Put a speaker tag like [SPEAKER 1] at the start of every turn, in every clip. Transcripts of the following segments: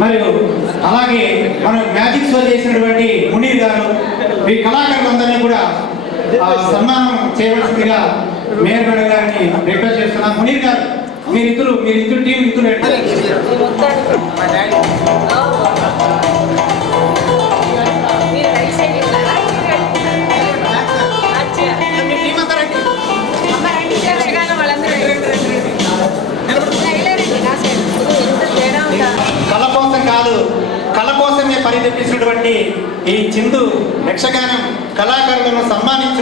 [SPEAKER 1] మరియు అలాగే మనం మ్యాజిక్ షో చేసినటువంటి మునీర్ గారు ఈ కళాకారులందరినీ కూడా సన్మానం చేయవలసిందిగా మేయర్ మేడం గారిని రిక్వెస్ట్ చేస్తున్నాను మునీర్ గారు మీరిద్దరు మీరిద్దరు టీం ఇద్దరు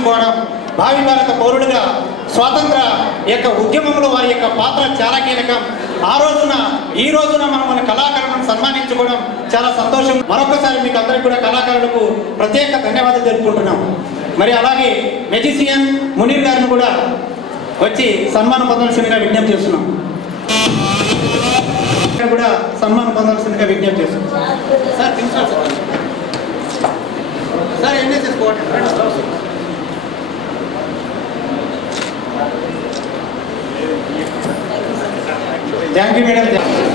[SPEAKER 1] సన్మానించుకోవడం భావి భారత పౌరుడిగా స్వాతంత్ర యొక్క ఉద్యమంలో వారి యొక్క పాత్ర చాలా కీలకం. ఆ రోజున ఈ రోజున మనం మన కళాకారులను సన్మానించుకోవడం చాలా సంతోషం. మరొకసారి మీకు అందరికీ కూడా కళాకారులకు ప్రత్యేక ధన్యవాదాలు తెలుపుకుంటున్నాం. మరి అలాగే మెజిషియన్ మునీర్ గారిని కూడా వచ్చి సన్మానం పొందవలసిందిగా విజ్ఞప్తి చేస్తున్నాం. కూడా సన్మానం పొందాల్సిందిగా విజ్ఞప్తి చేస్తున్నాం. Sir sir. Sir NSS
[SPEAKER 2] thank you madam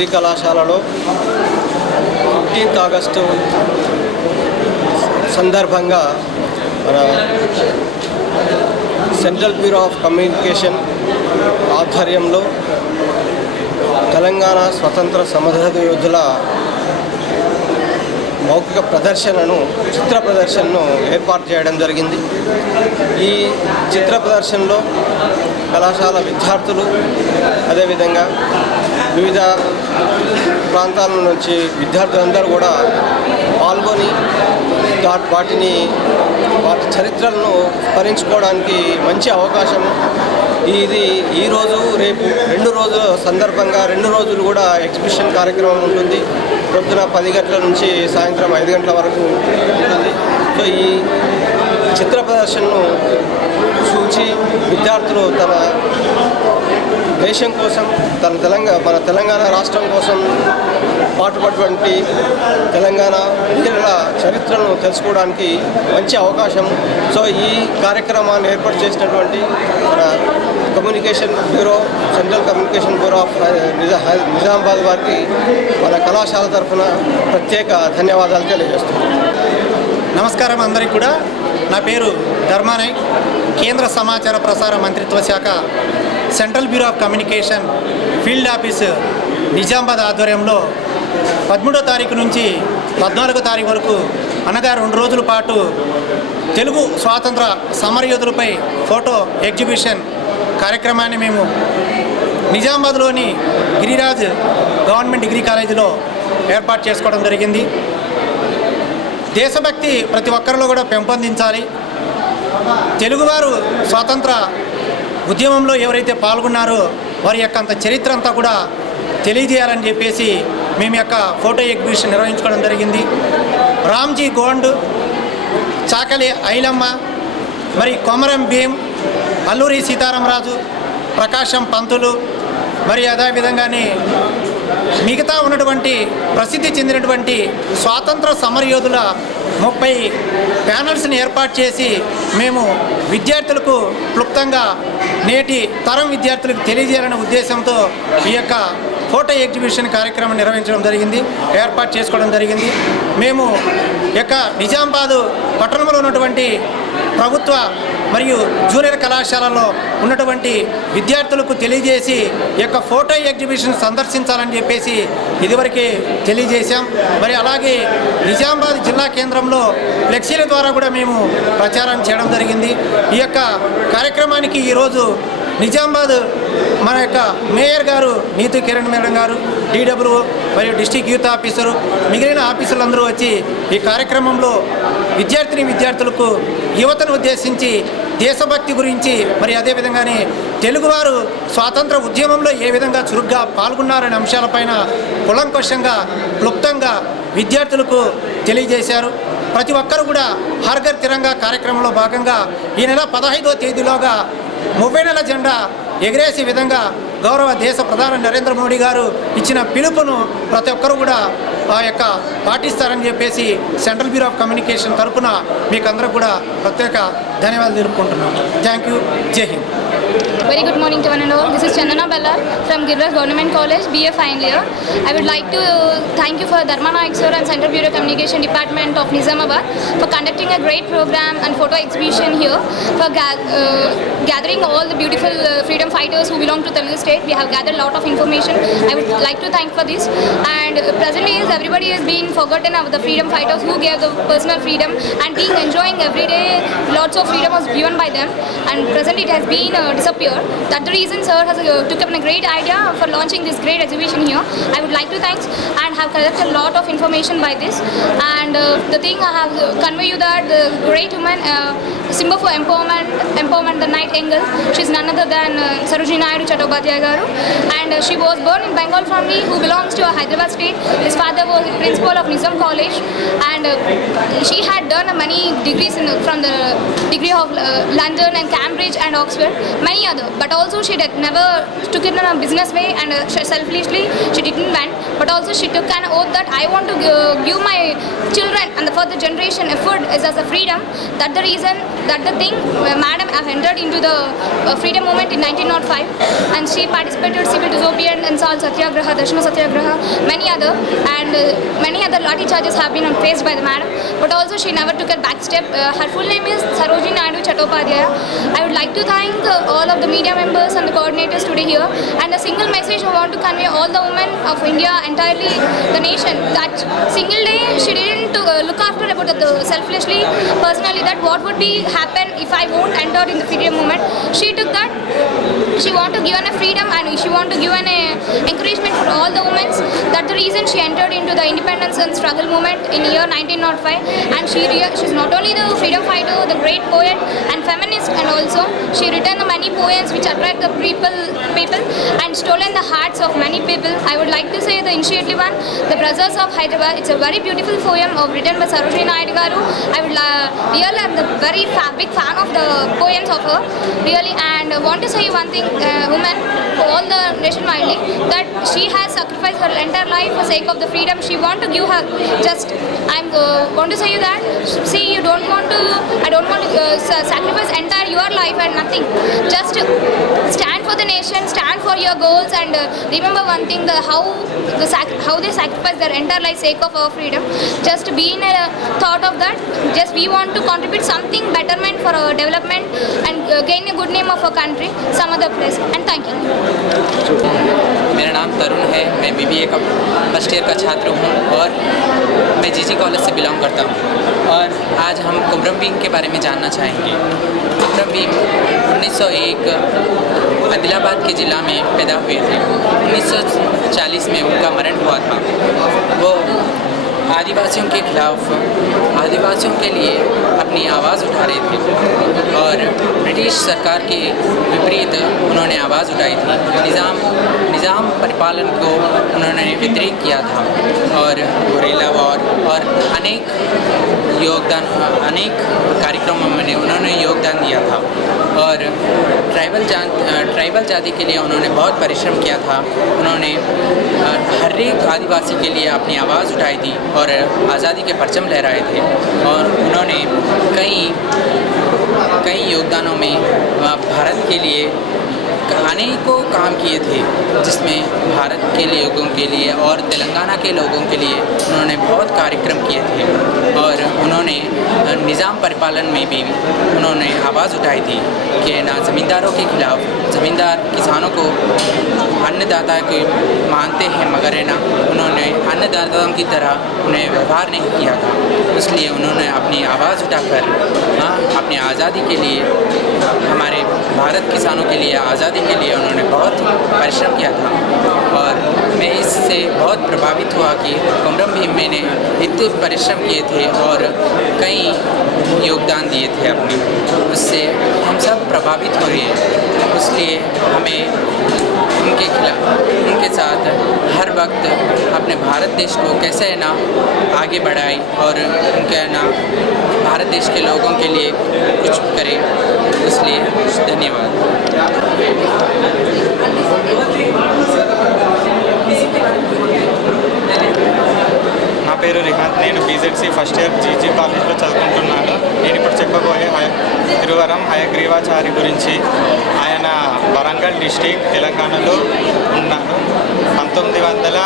[SPEAKER 2] degree కళాశాలలో ఫిఫ్టీన్త్ ఆగస్టు సందర్భంగా మన సెంట్రల్ బ్యూరో ఆఫ్ కమ్యూనికేషన్ ఆధ్వర్యంలో తెలంగాణ స్వతంత్ర సమరద యోధుల మౌఖిక ప్రదర్శనను చిత్ర ప్రదర్శనను ఏర్పాటు చేయడం జరిగింది. ఈ చిత్ర ప్రదర్శనలో కళాశాల విద్యార్థులు అదేవిధంగా వివిధ ప్రాంతాల నుంచి విద్యార్థులందరూ కూడా పాల్గొని వాటిని వాటి చరిత్రలను స్మరించుకోవడానికి మంచి అవకాశం. ఇది ఈరోజు రేపు రెండు రోజుల సందర్భంగా రెండు రోజులు కూడా ఎగ్జిబిషన్ కార్యక్రమం ఉంటుంది. ప్రొద్దున పది గంటల నుంచి సాయంత్రం ఐదు గంటల వరకు ఉంటుంది. సో ఈ చిత్ర ప్రదర్శనను చూచి విద్యార్థులు తమ దేశం కోసం తన తెలంగాణ మన తెలంగాణ రాష్ట్రం కోసం పాటుపడినటువంటి తెలంగాణ వీరుల చరిత్రను తెలుసుకోవడానికి మంచి అవకాశం. సో ఈ కార్యక్రమాన్ని ఏర్పాటు చేసినటువంటి మన communication bureau central communication bureau of నిజా నిజామాబాద్ వారికి మన కళాశాల తరఫున ప్రత్యేక ధన్యవాదాలు తెలియజేస్తున్నాను.
[SPEAKER 1] నమస్కారం అందరికీ కూడా. నా పేరు ధర్మానాయక్ కేంద్ర సమాచార ప్రసార మంత్రిత్వ శాఖ central bureau of communication field office Nizamabad ఆధ్వర్యంలో పదమూడో తారీఖు నుంచి పద్నాలుగో తారీఖు వరకు అనగా రెండు రోజుల పాటు తెలుగు స్వాతంత్ర సమరయోధులపై ఫోటో ఎగ్జిబిషన్ కార్యక్రమాన్ని మేము నిజామాబాద్లోని గిరిరాజ్ గవర్నమెంట్ డిగ్రీ కాలేజీలో ఏర్పాటు చేసుకోవడం జరిగింది. దేశభక్తి ప్రతి ఒక్కరిలో కూడా పెంపొందించాలి. తెలుగువారు స్వాతంత్ర ఉద్యమంలో ఎవరైతే పాల్గొన్నారో వారి యొక్క అంత చరిత్ర అంతా కూడా తెలియజేయాలని చెప్పేసి మేము యొక్క ఫోటో ఎగ్జిబిషన్ నిర్వహించుకోవడం జరిగింది. రామ్జీ గోండ్ చాకలి ఐలమ్మ మరి కొమరం భీం అల్లూరి సీతారామరాజు ప్రకాశం పంతులు మరి అదేవిధంగానే మిగతా ఉన్నటువంటి ప్రసిద్ధి చెందినటువంటి స్వాతంత్ర సమరయోధుల ముప్పై ప్యానల్స్ని ఏర్పాటు చేసి మేము విద్యార్థులకు క్లుప్తంగా నేటి తరం విద్యార్థులకు తెలియజేయాలనే ఉద్దేశంతో ఈ యొక్క ఫోటో ఎగ్జిబిషన్ కార్యక్రమం నిర్వహించడం జరిగింది ఏర్పాటు చేసుకోవడం జరిగింది. మేము యొక్క నిజామాబాదు పట్టణంలో ఉన్నటువంటి ప్రభుత్వ మరియు జూనియర్ కళాశాలలో ఉన్నటువంటి విద్యార్థులకు తెలియజేసి ఈ యొక్క ఫోటో ఎగ్జిబిషన్ సందర్శించాలని చెప్పేసి ఇదివరకే తెలియజేశాం. మరి అలాగే నిజామాబాద్ జిల్లా కేంద్రంలో ఫ్లెక్సీల ద్వారా కూడా మేము ప్రచారం చేయడం జరిగింది. ఈ యొక్క కార్యక్రమానికి ఈరోజు నిజామాబాద్ మన యొక్క మేయర్ గారు నీతు కిరణ్ మేడం గారు డీడబ్ల్యూ మరియు డిస్టిక్ యూత్ ఆఫీసరు మిగిలిన ఆఫీసర్లందరూ వచ్చి ఈ కార్యక్రమంలో విద్యార్థిని విద్యార్థులకు యువతను ఉద్దేశించి దేశభక్తి గురించి మరి అదేవిధంగానే తెలుగువారు స్వాతంత్ర ఉద్యమంలో ఏ విధంగా చురుగ్గా పాల్గొన్నారనే అంశాలపైన కులంకషంగా క్లుప్తంగా విద్యార్థులకు తెలియజేశారు. ప్రతి ఒక్కరు కూడా హర్ఘర్ తిరంగా కార్యక్రమంలో భాగంగా ఈ నెల పదహైదో తేదీలోగా ముప్పై నెల జెండా ఎగిరేసే విధంగా గౌరవ దేశ ప్రధాని నరేంద్ర మోడీ గారు ఇచ్చిన పిలుపును ప్రతి ఒక్కరూ కూడా ఆ యొక్క పాటిస్తారని చెప్పేసి సెంట్రల్ బ్యూరో ఆఫ్ కమ్యూనికేషన్ తరఫున మీకు అందరూ కూడా ప్రత్యేక ధన్యవాదాలు తెలుపుకుంటున్నాను థ్యాంక్ యూ. జై Hind.
[SPEAKER 3] Very good morning to one and all. This is Chandana Bellar from Girwas Government College, BA final year. I would like to thank you for Dharma Naik sir and Central Bureau Communication Department of Nizamabad for conducting a great program and photo exhibition here for ga- uh, gathering all the beautiful uh, freedom fighters who belong to Tamil state. We have gathered a lot of information. I would like to thank for this. And presently is everybody has been forgotten of the freedom fighters who gave the personal freedom and being enjoying every day lots of freedom was given by them and presently it has been uh, disappeared. That's the reason sir has uh, took up a great idea for launching this great exhibition here. I would like to thank and have collected a lot of information by this. And uh, the thing I have uh, convey you that the great woman, uh, symbol for empowerment, empowerment, the Nightingale. She's none other than uh, Sarojini Naidu Chattopadhyay garu. And uh, she was born in Bengal family who belongs to a Hyderabad state. His father was the principal of Nizam College, and uh, she had done many degrees in, from the degree of uh, London and Cambridge and Oxford, many other. But also she did never took it in a business way and uh, selfishly she didn't went. But also she took an oath that I want to gi- give my children and the further generation a food is as a freedom. That the reason that the thing uh, madam have entered into the uh, freedom movement in 1905 and she participated civil disobedience and Salt Satyagraha, Dashna Satyagraha, many other and uh, many other lottery charges have been faced by the madam. But also she never took a back step. Uh, her full name is Sarojini Naidu Chattopadhyaya. I would like to thank uh, all of the media members and the coordinators today here. And a single message I want to convey all the women of India, entirely the nation, that single day she didn't uh, look after about the, selfishly, personally, that what would be happen if I won't enter in the freedom movement. She took that she want to give an a freedom and she want to give an encouragement for all the women. That's the reason she entered into the independence and struggle movement in year 1905. And she she's not only the freedom fighter, the great poet and feminist, and also she written the many poems which attract the people, people and stolen the hearts of many people. I would like to say the initiative one, the Brothers of Hyderabad. It's a very beautiful poem of written by Sarojini Naidu garu. I would uh, really am the very fa- big fan of the poems of her, really, and uh, want to say one thing, uh, woman, all the nation widely, that she has sacrificed her entire life for sake of the freedom. She want to give her just. I'm uh, want to say you that. See, you don't want to. I don't want to uh, sacrifice entire your life and nothing. Just stand for the nation, stand for your goals, and uh, remember one thing: the how the how they sacrifice their entire life sake of our freedom. Just be in a thought of that. Just we want to contribute something betterment for our development and uh, gain a good name of our country, some other place. And thank you.
[SPEAKER 4] मेरा नाम तरुण है मैं BBA का first year का छात्र हूँ और मैं जीजी कॉलेज से बिलोंग करता हूँ और आज हम कुमरम भीम के बारे में जानना चाहेंगे कुमरम भीम 1901 आदिलाबाद के ज़िला में पैदा हुए थे। 1940 में उनका मरण हुआ था। वो आदिवासियों के खिलाफ, आदिवासियों के लिए अपनी आवाज़ उठा रहे थे और ब्रिटिश सरकार के विपरीत उन्होंने आवाज़ उठाई थी। निज़ाम निज़ाम परिपालन को उन्होंने वितरित किया था और और अनेक योगदान, अनेक कार्यक्रमों में उन्होंने योगदान दिया था। और ट्राइबल जा ट्राइबल जाति के लिए उन्होंने बहुत परिश्रम किया था। उन्होंने हर एक आदिवासी के लिए अपनी आवाज़ उठाई थी और आज़ादी के परचम लहराए थे। और उन्होंने कई कई योगदानों में भारत के लिए अनेकों काम किए थे, जिसमें भारत के लोगों के लिए और तेलंगाना के लोगों के लिए उन्होंने बहुत कार्यक्रम किए थे और उन्होंने निज़ाम परिपालन में भी उन्होंने आवाज़ उठाई थी कि ना ज़मींदारों के खिलाफ, ज़मींदार किसानों को अन्नदाता के मानते हैं मगर है ना, उन्होंने अन्नदाताओं की तरह उन्हें व्यवहार नहीं किया था। इसलिए उन्होंने अपनी आवाज़ उठाकर हाँ अपनी आज़ादी के लिए भारत किसानों के लिए, आज़ादी के लिए उन्होंने बहुत परिश्रम किया था। और मैं इससे बहुत प्रभावित हुआ कि कुमरम भीम मैंने इतने परिश्रम किए थे और कई योगदान दिए थे अपने। उससे हम सब प्रभावित हो। रहे हैं इसलिए हमें उनके खिलाफ उनके साथ हर वक्त अपने भारत देश को कैसे ना आगे बढ़ाए और उनके ना भारत देश के लोगों के लिए कुछ करें इसलिए धन्यवाद
[SPEAKER 5] నా పేరు రిహాంత్ నేను బీజెడ్సీ ఫస్ట్ ఇయర్ జీజీ కాలేజ్లో చదువుకుంటున్నాను నేను ఇప్పుడు చెప్పబోయే హయ తిరువరం హయగ్రీవాచారి గురించి ఆయన వరంగల్ డిస్టిక్ తెలంగాణలో ఉన్నాను. పంతొమ్మిది వందల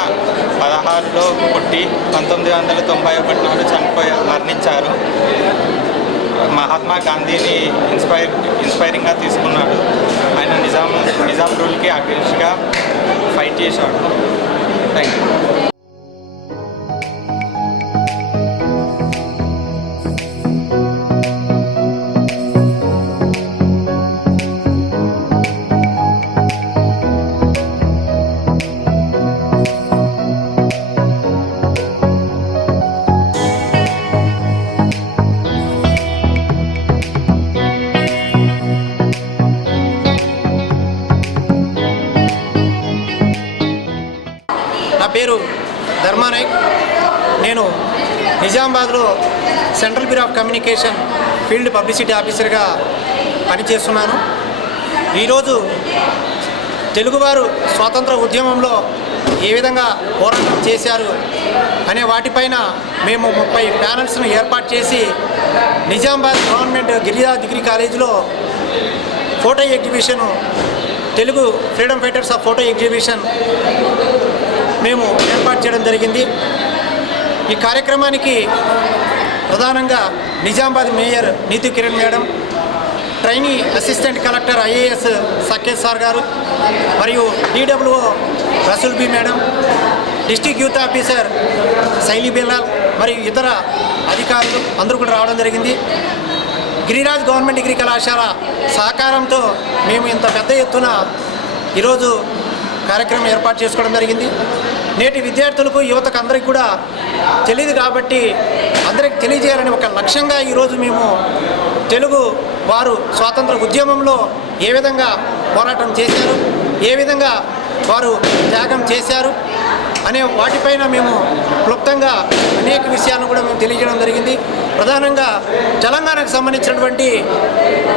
[SPEAKER 5] పదహారులో పుట్టి పంతొమ్మిది వందల తొంభై ఒకటి నాడు చనిపోయి మరణించారు. మహాత్మా గాంధీని ఇన్స్పైర్ ఇన్స్పైరింగ్గా తీసుకున్నాడు. ఆయన నిజాం నిజాం రూల్కి అగేన్స్ట్గా ఫైట్ చేశాడు. థ్యాంక్ యూ
[SPEAKER 1] నిజామాబాద్లో central bureau of communication field publicity ఆఫీసర్గా పనిచేస్తున్నాను. ఈరోజు తెలుగువారు స్వాతంత్ర ఉద్యమంలో ఏ విధంగా పోరాటం చేశారు అనే వాటిపైన మేము ముప్పై ప్యానల్స్ను ఏర్పాటు చేసి నిజామాబాద్ గవర్నమెంట్ గిరిజా డిగ్రీ కాలేజీలో photo exhibition Telugu freedom fighters of photo exhibition మేము ఏర్పాటు చేయడం జరిగింది. ఈ కార్యక్రమానికి ప్రధానంగా Nizamabad mayor Neethi Kiran madam trainee assistant collector IAS Saketh sir garu మరియు DWO Rasool Bi madam district youth officer Shaili Billal మరియు ఇతర అధికారులు అందరూ కూడా రావడం జరిగింది. గిరిరాజ్ గవర్నమెంట్ డిగ్రీ కళాశాల సహకారంతో మేము ఇంత పెద్ద ఎత్తున ఈరోజు కార్యక్రమం ఏర్పాటు చేసుకోవడం జరిగింది. నేటి విద్యార్థులకు యువతకు అందరికీ కూడా తెలియదు కాబట్టి అందరికి తెలియజేయాలని ఒక లక్ష్యంగా ఈరోజు మేము తెలుగు వారు స్వాతంత్ర ఉద్యమంలో ఏ విధంగా పోరాటం చేశారు ఏ విధంగా వారు త్యాగం చేశారు అనే వాటిపైన మేము క్లుప్తంగా అనేక విషయాలను కూడా మేము తెలియజేయడం జరిగింది. ప్రధానంగా తెలంగాణకు సంబంధించినటువంటి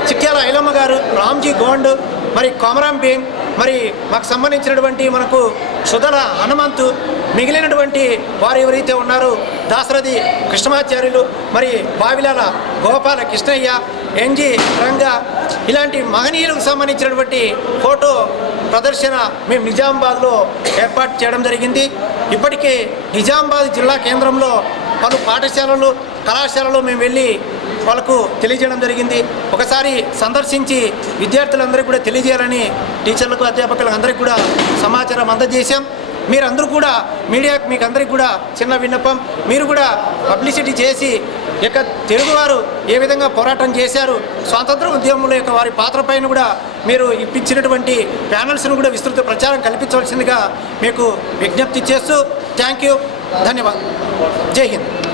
[SPEAKER 1] చిట్యాల ఐలమ్మ గారు రామ్జీ గోండ్ మరి కోమరాం భీమ్ మరి మాకు సంబంధించినటువంటి మనకు సుధల హనుమంతు మిగిలినటువంటి వారు ఎవరైతే ఉన్నారో దాశరథి కృష్ణమాచార్యులు మరి బావిలాల గోపాల కృష్ణయ్య ఎన్జి రంగ ఇలాంటి మహనీయులకు సంబంధించినటువంటి ఫోటో ప్రదర్శన మేము నిజామాబాద్లో ఏర్పాటు చేయడం జరిగింది. ఇప్పటికే నిజామాబాద్ జిల్లా కేంద్రంలో పలు పాఠశాలలు కళాశాలలో మేము వెళ్ళి వాళ్ళకు తెలియజేయడం జరిగింది. ఒకసారి సందర్శించి విద్యార్థులందరికీ కూడా తెలియజేయాలని టీచర్లకు అధ్యాపకులకు అందరికీ కూడా సమాచారం అందజేశాం. మీరందరూ కూడా మీడియా మీకు అందరికీ కూడా చిన్న విన్నపం. మీరు కూడా పబ్లిసిటీ చేసి ఇక తెలుగువారు ఏ విధంగా పోరాటం చేశారు స్వాతంత్ర ఉద్యమంలో యొక్క వారి పాత్ర పైన కూడా మీరు ఇప్పించినటువంటి ప్యానల్స్ను కూడా విస్తృత ప్రచారం కల్పించవలసిందిగా మీకు విజ్ఞప్తి చేస్తూ థ్యాంక్ యూ. ధన్యవాద్ జై హింద్.